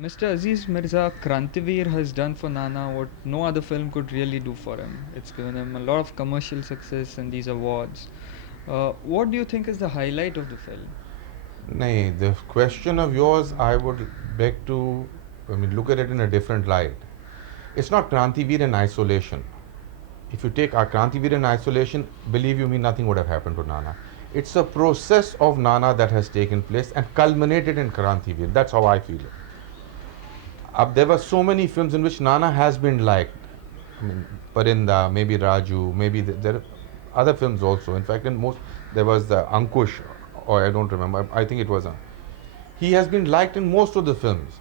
Mr. Aziz Mirza, Krantiveer has done for Nana what no other film could really do for him. It's given him a lot of commercial success and these awards. What do you think is the highlight of the film? Nay, the question of yours, I would beg to, look at it in a different light. It's not Krantiveer in isolation. If you take our Krantiveer in isolation, believe you me, nothing would have happened to Nana. It's a process of Nana that has taken place and culminated in Krantiveer. That's how I feel it. There were so many films in which Nana has been liked. I mean, Parinda, maybe Raju, maybe there are other films also. In fact, in most, there was the Ankush, or I don't remember. I think it was. He has been liked in most of the films.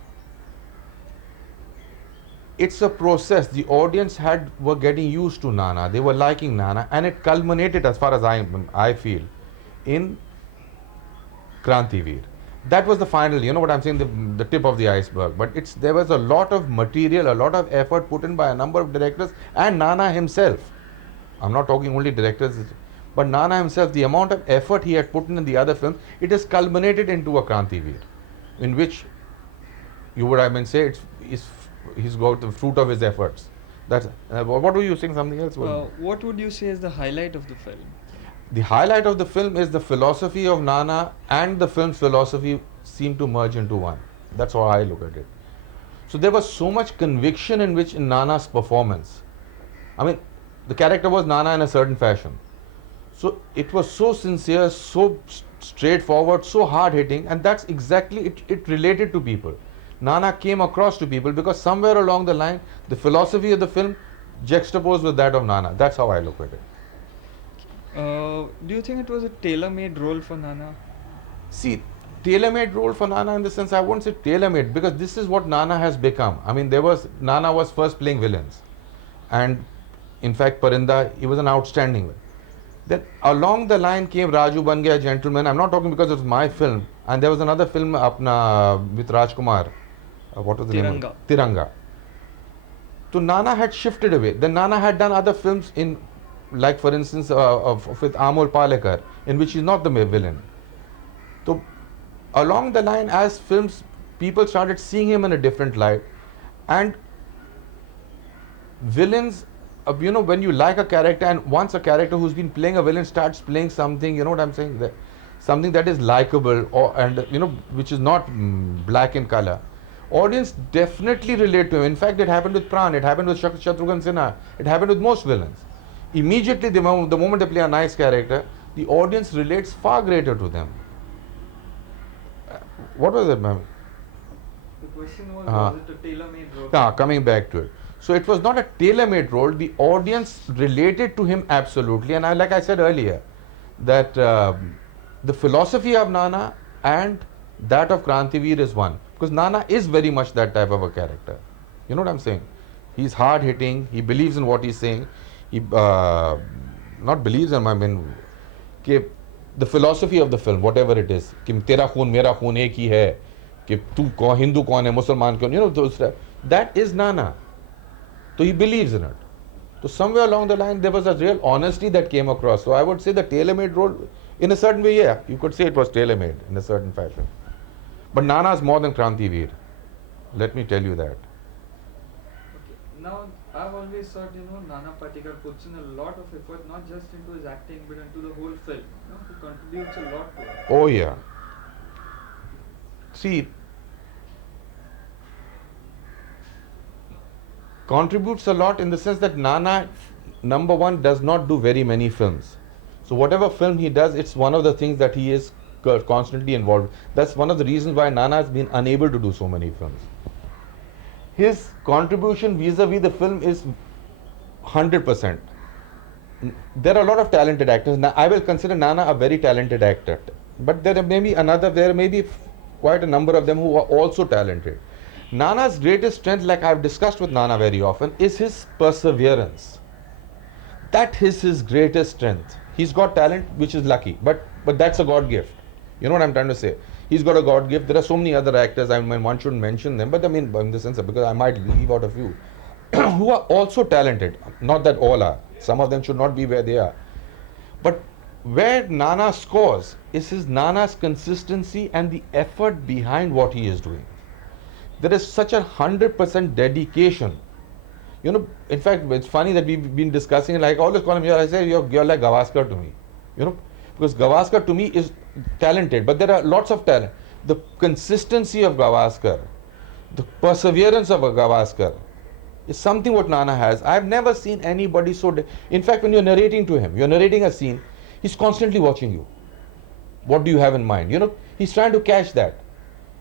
It's a process. The audience were getting used to Nana. They were liking Nana, and it culminated, as far as I feel, in Krantiveer. That was the final, you know what I'm saying, the tip of the iceberg. But there was a lot of material, a lot of effort put in by a number of directors and Nana himself. I'm not talking only directors, but Nana himself, the amount of effort he had put in the other films, it has culminated into a Krantiveer, in which you would, I mean, say he's got the fruit of his efforts. That's what were you saying? Something else? What would you say is the highlight of the film? The highlight of the film is the philosophy of Nana and the film's philosophy seem to merge into one. That's how I look at it. So there was so much conviction in Nana's performance. I mean, the character was Nana in a certain fashion. So it was so sincere, so straightforward, so hard hitting, and that's exactly it related to people. Nana came across to people because somewhere along the line, the philosophy of the film juxtaposed with that of Nana. That's how I look at it. Do you think it was a tailor-made role for Nana? See, tailor-made role for Nana in the sense I won't say tailor-made because this is what Nana has become. I mean, Nana was first playing villains, and in fact, Parinda, he was an outstanding one. Then along the line came Raju Ban Gaya Gentleman. I'm not talking because it was my film, and there was another film apna with Rajkumar. What was the name? Tiranga. Tiranga. So Nana had shifted away. Then Nana had done other films in, like for instance, with Amol Palekar, in which he's not the villain. So along the line, as films, people started seeing him in a different light, and villains, when you like a character, and once a character who's been playing a villain starts playing something, you know what I'm saying, something that is likable which is not black in color, audience definitely relate to him. In fact, it happened with Pran, it happened with Shatrughan Sinha, it happened with most villains. Immediately, the moment they play a nice character, the audience relates far greater to them. What was it, ma'am? The question was it a tailor-made role? Coming back to it. So it was not a tailor-made role. The audience related to him absolutely. And like I said earlier, that the philosophy of Nana and that of Krantiveer is one. Because Nana is very much that type of a character. You know what I'm saying? He's hard-hitting. He believes in what he's saying. He not believes in, I mean, the philosophy of the film, whatever it is, कि तेरा खून मेरा खून एक ही है, कि तू हिंदू कौन है, मुसलमान कौन, that is Nana. So he believes in it. So somewhere along the line, there was a real honesty that came across. So I would say the tailor-made role, in a certain way, yeah, you could say it was tailor-made in a certain fashion. But Nana is more than Krantiveer. Let me tell you that. Okay. Now, I've always thought, Nana Patekar puts in a lot of effort, not just into his acting, but into the whole film. He contributes a lot to it. Oh, yeah. See, contributes a lot in the sense that Nana, number one, does not do very many films. So whatever film he does, it's one of the things that he is constantly involved. That's one of the reasons why Nana has been unable to do so many films. His contribution vis-a-vis the film is 100%. There are a lot of talented actors. Now, I will consider Nana a very talented actor. But there may be quite a number of them who are also talented. Nana's greatest strength, like I've discussed with Nana very often, is his perseverance. That is his greatest strength. He's got talent, which is lucky, but that's a God gift. You know what I'm trying to say? He's got a God gift. There are so many other actors, I mean, one shouldn't mention them, but I mean, in the sense of, because I might leave out a few, who are also talented. Not that all are. Some of them should not be where they are. But where Nana scores is Nana's consistency and the effort behind what he is doing. there is such 100% dedication. You know, in fact, it's funny that we've been discussing it. Like, I always call him, I say, you're like Gavaskar to me. You know, because Gavaskar to me is talented, but there are lots of talent. The consistency of Gavaskar, the perseverance of a Gavaskar is something what Nana has. I've never seen anybody so. In fact, when you're narrating to him, you're narrating a scene, he's constantly watching you. What do you have in mind? You know, he's trying to catch that.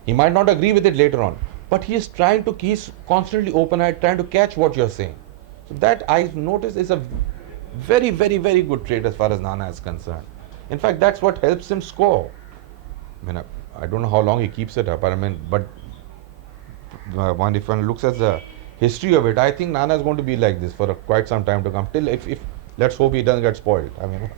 He might not agree with it later on, but he's constantly open-eyed, trying to catch what you're saying. So that I've noticed is a very, very, very good trait as far as Nana is concerned. In fact, that's what helps him score. I mean, I don't know how long he keeps it up. But if one looks at the history of it, I think Nana is going to be like this for quite some time to come. Till if let's hope he doesn't get spoiled. I mean.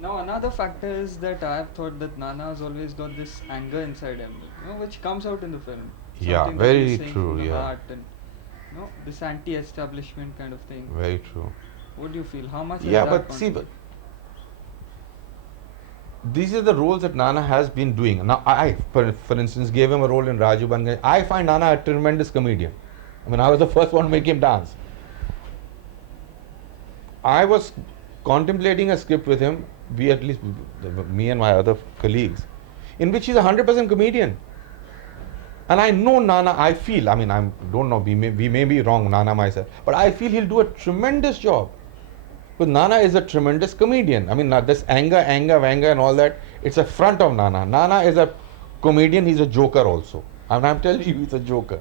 Now another factor is that I have thought that Nana has always got this anger inside him, which comes out in the film. Yeah, Something that very he's saying true. from the Yeah, heart and this anti-establishment kind of thing. very true. What do you feel? How much? Yeah, has that but see, contributed? these are the roles that Nana has been doing. Now, for instance, gave him a role in Raju Bangai. I find Nana a tremendous comedian. I mean, I was the first one to make him dance. I was contemplating a script with him, me and my other colleagues, in which he's 100% comedian. And I know Nana, I feel, I mean, I don't know, we may be wrong, Nana myself, but I feel he'll do a tremendous job. Because Nana is a tremendous comedian. I mean, this anger, vanga and all that, it's a front of Nana. Nana is a comedian, he's a joker also. And I'm telling you, he's a joker.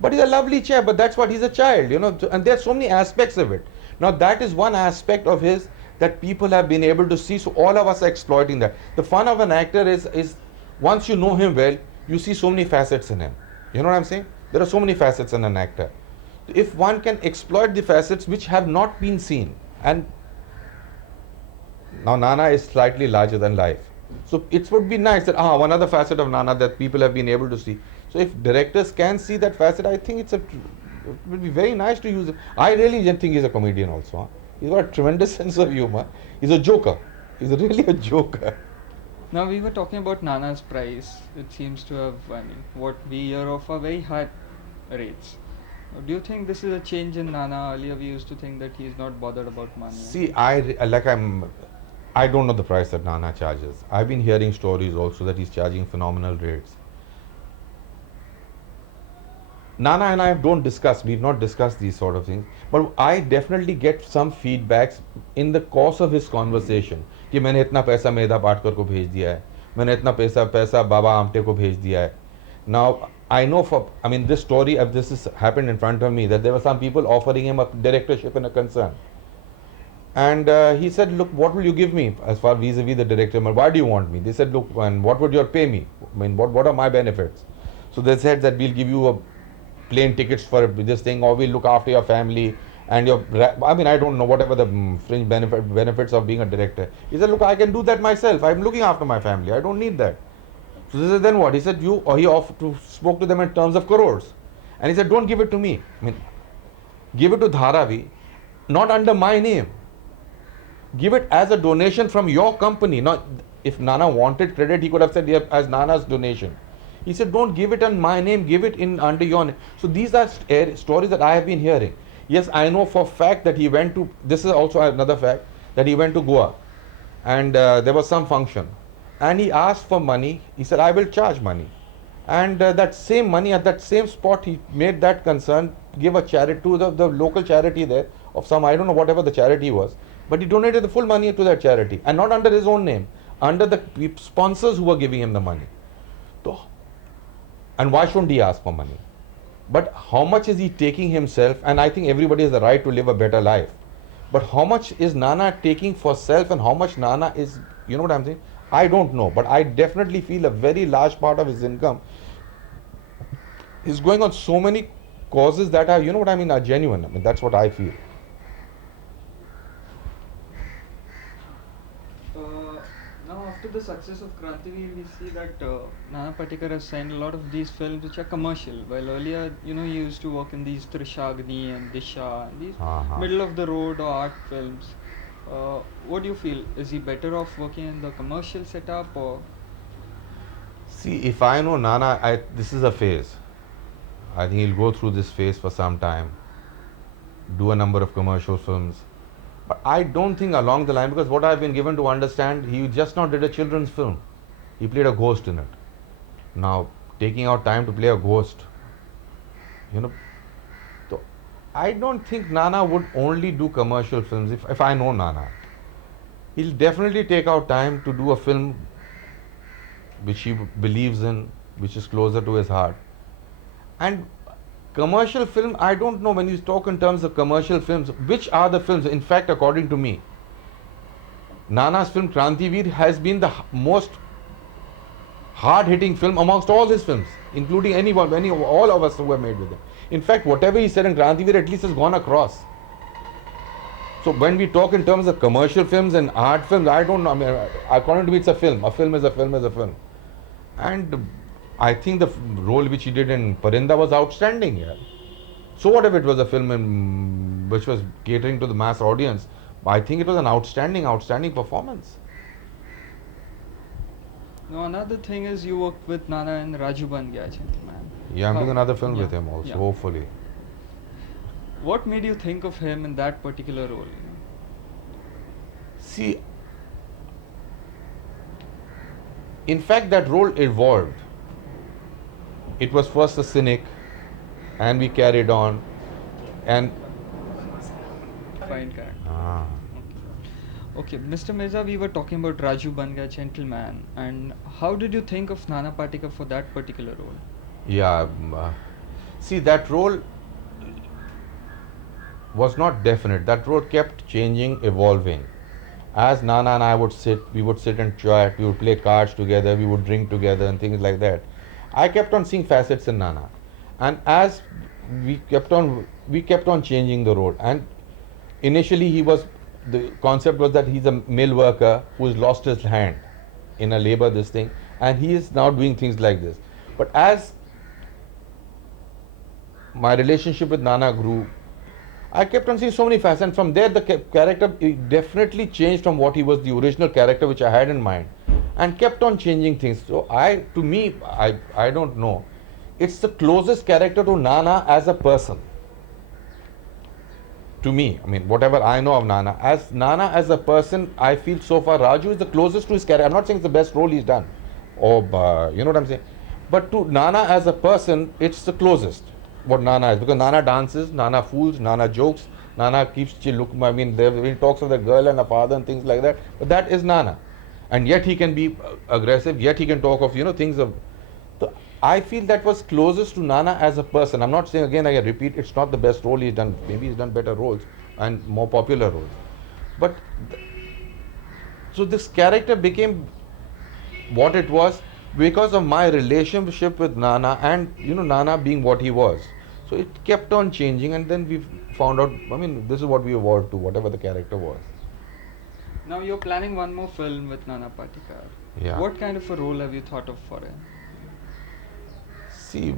But he's a lovely chap, but that's what he's a child, and there are so many aspects of it. Now, that is one aspect of his that people have been able to see, so all of us are exploiting that. The fun of an actor is once you know him well, you see so many facets in him. You know what I'm saying? There are so many facets in an actor. If one can exploit the facets which have not been seen, and now Nana is slightly larger than life. So it would be nice that one other facet of Nana that people have been able to see. So if directors can see that facet, I think it would be very nice to use it. I really think he's a comedian also. Huh? He's got a tremendous sense of humor. He's a joker. He's really a joker. Now we were talking about Nana's price. It seems to have, what we hear of are very high rates. Do you think this is a change in Nana? Earlier we used to think that he's not bothered about money. See, I don't know the price that Nana charges. I've been hearing stories also that he's charging phenomenal rates. Nana and I we've not discussed these sort of things, but I definitely get some feedbacks in the course of his conversation कि मैंने इतना पैसा मेधा पाटकर को भेज दिया है, मैंने इतना पैसा बाबा आमटे को भेज दिया है. Now, I know this story, this has happened in front of me, that there were some people offering him a directorship in a concern. And he said, look, what will you give me as far vis-a-vis the director? Why do you want me? They said, look, and what would you pay me? I mean, what are my benefits? So they said that we'll give you plane tickets for this thing, or we'll look after your family and I don't know, whatever the fringe benefits of being a director. He said, look, I can do that myself. I'm looking after my family. I don't need that. So they said, then what? He said, spoke to them in terms of crores. And he said, don't give it to me. I mean, give it to Dharavi, not under my name. Give it as a donation from your company. Now, if Nana wanted credit, he could have said, as Nana's donation. He said, don't give it on my name, give it under your name. So these are stories that I have been hearing. Yes, I know for a fact that he went to, this is also another fact, that he went to Goa and there was some function. And he asked for money. He said, I will charge money. And that same money at that same spot, he made that concern, give a charity to the local charity there of some, I don't know, whatever the charity was. But he donated the full money to that charity, and not under his own name, under the sponsors who were giving him the money. So, and why shouldn't he ask for money? But how much is he taking himself? And I think everybody has the right to live a better life. But how much is Nana taking for self, and how much Nana is, you know what I'm saying? I don't know, but I definitely feel a very large part of his income is going on so many causes that are, you know what I mean, are genuine. I mean, that's what I feel. Now, after the success of Krantiveer, we see that Nana Patekar has signed a lot of these films which are commercial. While earlier, he used to work in these Trishagni and Disha and these middle of the road or art films. What do you feel? Is he better off working in the commercial setup, or? See, if I know Nana, this is a phase. I think he'll go through this phase for some time, do a number of commercial films. But I don't think along the line, because what I've been given to understand, he just not did a children's film. He played a ghost in it. Now, taking out time to play a ghost, you know, so I don't think Nana would only do commercial films. If I know Nana, he'll definitely take out time to do a film which he believes in, which is closer to his heart. And commercial film, I don't know, when you talk in terms of commercial films, which are the films? In fact, according to me, Nana's film Krantiveer has been the most hard-hitting film amongst all his films, including all of us who have made with him. In fact, whatever he said in Krantiveer at least has gone across. So when we talk in terms of commercial films and art films, I don't know. I mean, according to me, it's a film. A film is a film is a film. And I think the role which he did in Parinda was outstanding. Yeah. So what if it was a film which was catering to the mass audience? I think it was an outstanding performance. Now another thing is you worked with Nana in Raju Ban Gaya Gentleman. Yeah, I'm doing another film Yeah, with him also, yeah. hopefully. What made you think of him in that particular role? See, in fact, that role evolved. It was first a cynic, and we carried on, and Fine character. ah, Okay, Mr. Mirza, we were talking about Raju Ban Gaya Gentleman, and how did you think of Nana Patekar for that particular role? yeah. See, that role was not definite. That role kept changing, evolving. As Nana and I we would sit and chat, we would play cards together, we would drink together and things like that. I kept on seeing facets in Nana. And as we kept on changing the role. And initially the concept was that he's a mill worker who's lost his hand in a labor this thing, and he is now doing things like this. But as my relationship with Nana grew, I kept on seeing so many facets, and from there the character definitely changed from what he was, the original character which I had in mind, and kept on changing things. So I don't know. It's the closest character to Nana as a person. To me, I mean, whatever I know of Nana as a person, I feel so far Raju is the closest to his character. I'm not saying it's the best role he's done, or you know what I'm saying. But to Nana as a person, it's the closest what Nana is, because Nana dances, Nana fools, Nana jokes, Nana keeps chill. I mean, when he talks of the girl and a father and things like that, but that is Nana, and yet he can be aggressive. Yet he can talk of things of. So I feel that was closest to Nana as a person. I'm not saying, again, I repeat, it's not the best role he's done. Maybe he's done better roles and more popular roles. But so this character became what it was because of my relationship with Nana, and Nana being what he was. So it kept on changing, and then we found out, I mean, this is what we evolved to, whatever the character was. Now you're planning one more film with Nana Patekar. Yeah. What kind of a role have you thought of for him? See,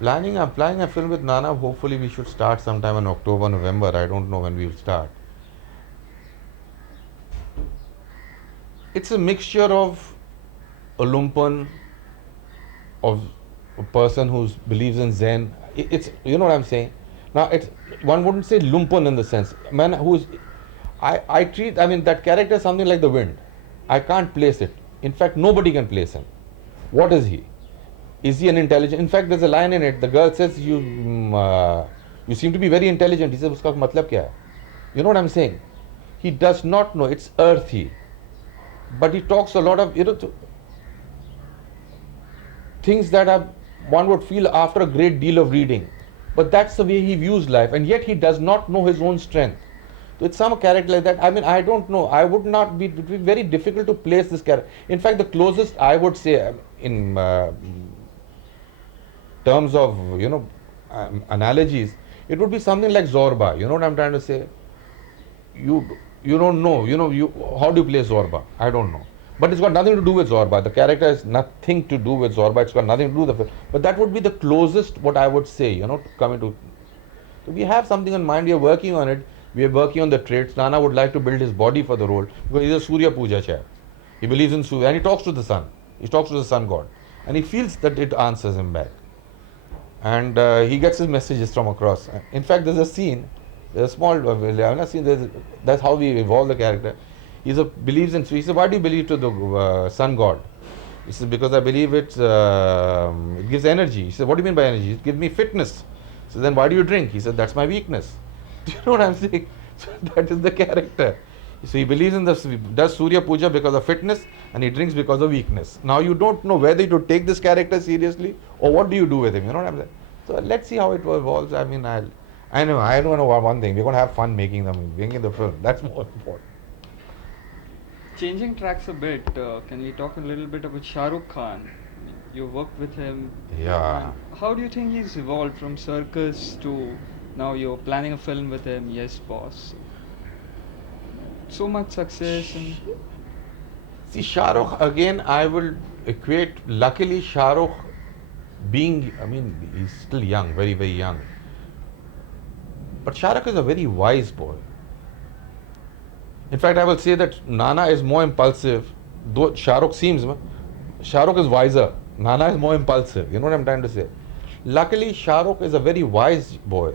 I'm planning a film with Nana. Hopefully we should start sometime in October, November. I don't know when we will start. It's a mixture of a lumpen, of a person who believes in Zen. It's, you know what I'm saying? Now, one wouldn't say lumpen in the sense. Man who's, I mean, that character is something like the wind. I can't place it. In fact, nobody can place him. What is he? Is he an intelligent? In fact, there's a line in it. The girl says, you seem to be very intelligent. He says, uska matlab kya hai? You know what I'm saying? He does not know. It's earthy. But he talks a lot of, things that one would feel after a great deal of reading. But that's the way he views life. And yet he does not know his own strength. So it's some character like that. I mean, I don't know. It would be very difficult to place this character. In fact, the closest I would say in terms of, analogies, it would be something like Zorba. You know what I'm trying to say? You don't know. How do you play Zorba? I don't know. But it's got nothing to do with Zorba. The character has nothing to do with Zorba. It's got nothing to do with the film. But that would be the closest what I would say, to come into. So we have something in mind. We are working on it. We are working on the traits. Nana would like to build his body for the role because he's a Surya Puja chap. He believes in Surya and he talks to the sun. He talks to the sun god. and he feels that it answers him back, and he gets his messages from across. In fact, there's a scene, there's a small scene. That's how we evolve the character. Believes in. He said, "Why do you believe to the sun god?" He says, "Because I believe it gives energy." He said, "What do you mean by energy?" "It gives me fitness." So then, "Why do you drink?" He said, "That's my weakness." Do you know what I'm saying? So that is the character. So he believes in does Surya Puja because of fitness, and he drinks because of weakness. Now you don't know whether to take this character seriously or what do you do with him. You know what I'm saying? So let's see how it evolves. I mean, I don't know one thing. We're going to have fun making the film. That's more important. Changing tracks a bit, can we talk a little bit about Shahrukh Khan? I mean, you worked with him. Yeah. And how do you think he's evolved from Circus to now you're planning a film with him? Yes, boss. So much success and See, Shahrukh, again, I will equate, luckily, Shahrukh he's still young, very, very young. But Shahrukh is a very wise boy. In fact, I will say that Nana is more impulsive, though Shahrukh is wiser. Nana is more impulsive. You know what I'm trying to say? Luckily, Shahrukh is a very wise boy.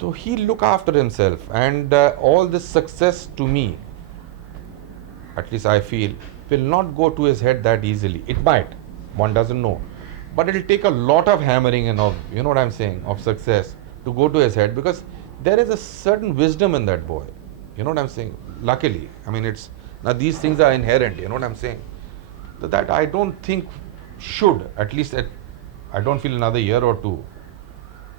So he look after himself, and all this success, to me, at least I feel, will not go to his head that easily. It might, one doesn't know, but it will take a lot of hammering and of, you know what I'm saying, of success to go to his head, because there is a certain wisdom in that boy. You know what I'm saying? Luckily, I mean, it's now these things are inherent. You know what I'm saying? So that I don't think should, at least I don't feel another year or two.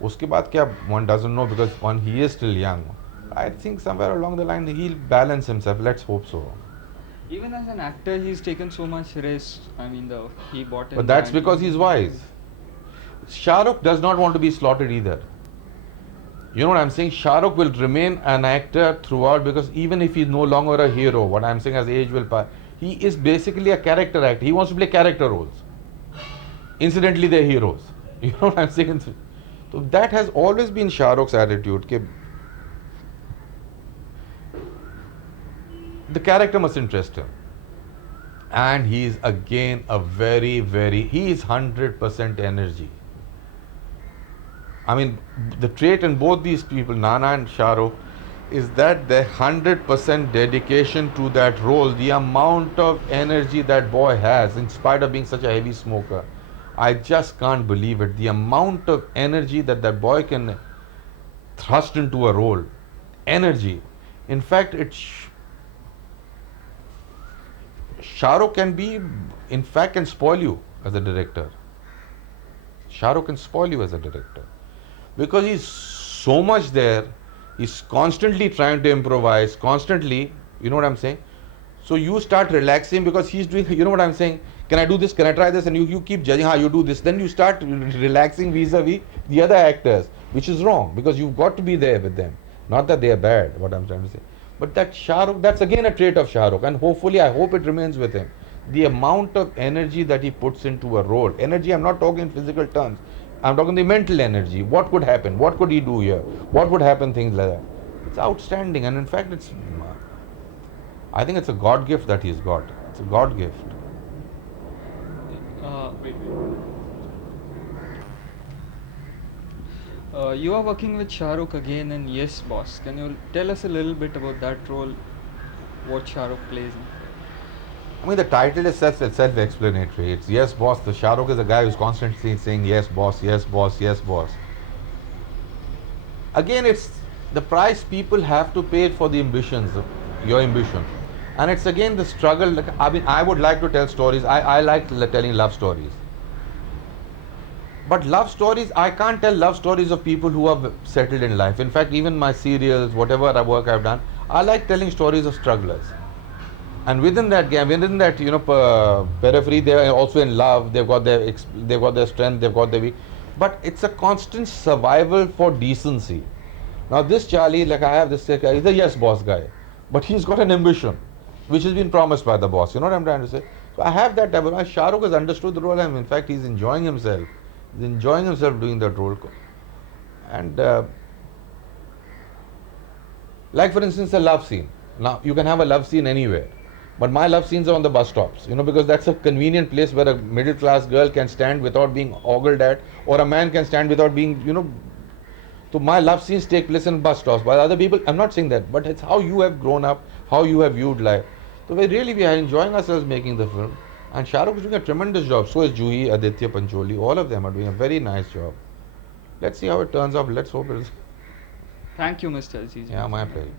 उसके बाद क्या, one doesn't know, because one, he is still young. I think somewhere along the line he'll balance himself. Let's hope so. even as an actor, he's taken so much risk. I mean, he bought in. But that's because he's wise. Shahrukh does not want to be slaughtered either. You know what I'm saying? Shahrukh will remain an actor throughout, because even if he's no longer a hero, what I'm saying, as age will pass, he is basically a character actor. He wants to play character roles. Incidentally, they're heroes. You know what I'm saying? So that has always been Shahrukh's attitude. The character must interest him. And he is again he is 100% energy. I mean, the trait in both these people, Nana and Shahrukh, is that their 100% dedication to that role, the amount of energy that boy has, in spite of being such a heavy smoker. I just can't believe it. The amount of energy that boy can thrust into a role. Energy. In fact, Shahrukh can spoil you as a director. Shahrukh can spoil you as a director. Because he's so much there, he's constantly trying to improvise, constantly, you know what I'm saying? So you start relaxing because he's doing, you know what I'm saying? Can I do this? Can I try this? And you keep judging, you do this. Then you start relaxing vis-a-vis the other actors, which is wrong, because you've got to be there with them. Not that they are bad, what I'm trying to say. But that Shahrukh, that's again a trait of Shahrukh, and hopefully, I hope it remains with him. The amount of energy that he puts into a role. Energy, I'm not talking in physical terms. I'm talking the mental energy. What could happen? What could he do here? What would happen? Things like that. It's outstanding, and in fact, I think it's a God gift that he's got. It's a God gift. Wait. You are working with Shahrukh again in Yes Boss. Can you tell us a little bit about that role? What Shahrukh plays in? I mean, the title is self-explanatory. It's Yes Boss. The Shahrukh is a guy who's constantly saying yes boss, yes boss, yes boss. Again, it's the price people have to pay for the your ambition. And it's again the struggle. I mean, I would like to tell stories. I like telling love stories. But love stories, I can't tell love stories of people who have settled in life. In fact, even my serials, whatever work I've done, I like telling stories of strugglers. And within that periphery, they are also in love. They've got their strength. They've got their weak. But it's a constant survival for decency. Now this Charlie, like I have this guy, he's a yes boss guy, but he's got an ambition, which has been promised by the boss. You know what I'm trying to say? So I have that type of. Shahrukh has understood the role, and in fact, he's enjoying himself. He's enjoying himself doing that role. And like for instance, a love scene. Now you can have a love scene anywhere. But my love scenes are on the bus stops, because that's a convenient place where a middle class girl can stand without being ogled at, or a man can stand without being. So my love scenes take place in bus stops. While other people, I'm not saying that, but it's how you have grown up, how you have viewed life. So we are enjoying ourselves making the film. And Shahrukh is doing a tremendous job. So is Juhi, Aditya Pancholi. All of them are doing a very nice job. Let's see how it turns out. Let's hope it's. Thank you, Mr. Aziz Yeah, Mirza. my pleasure.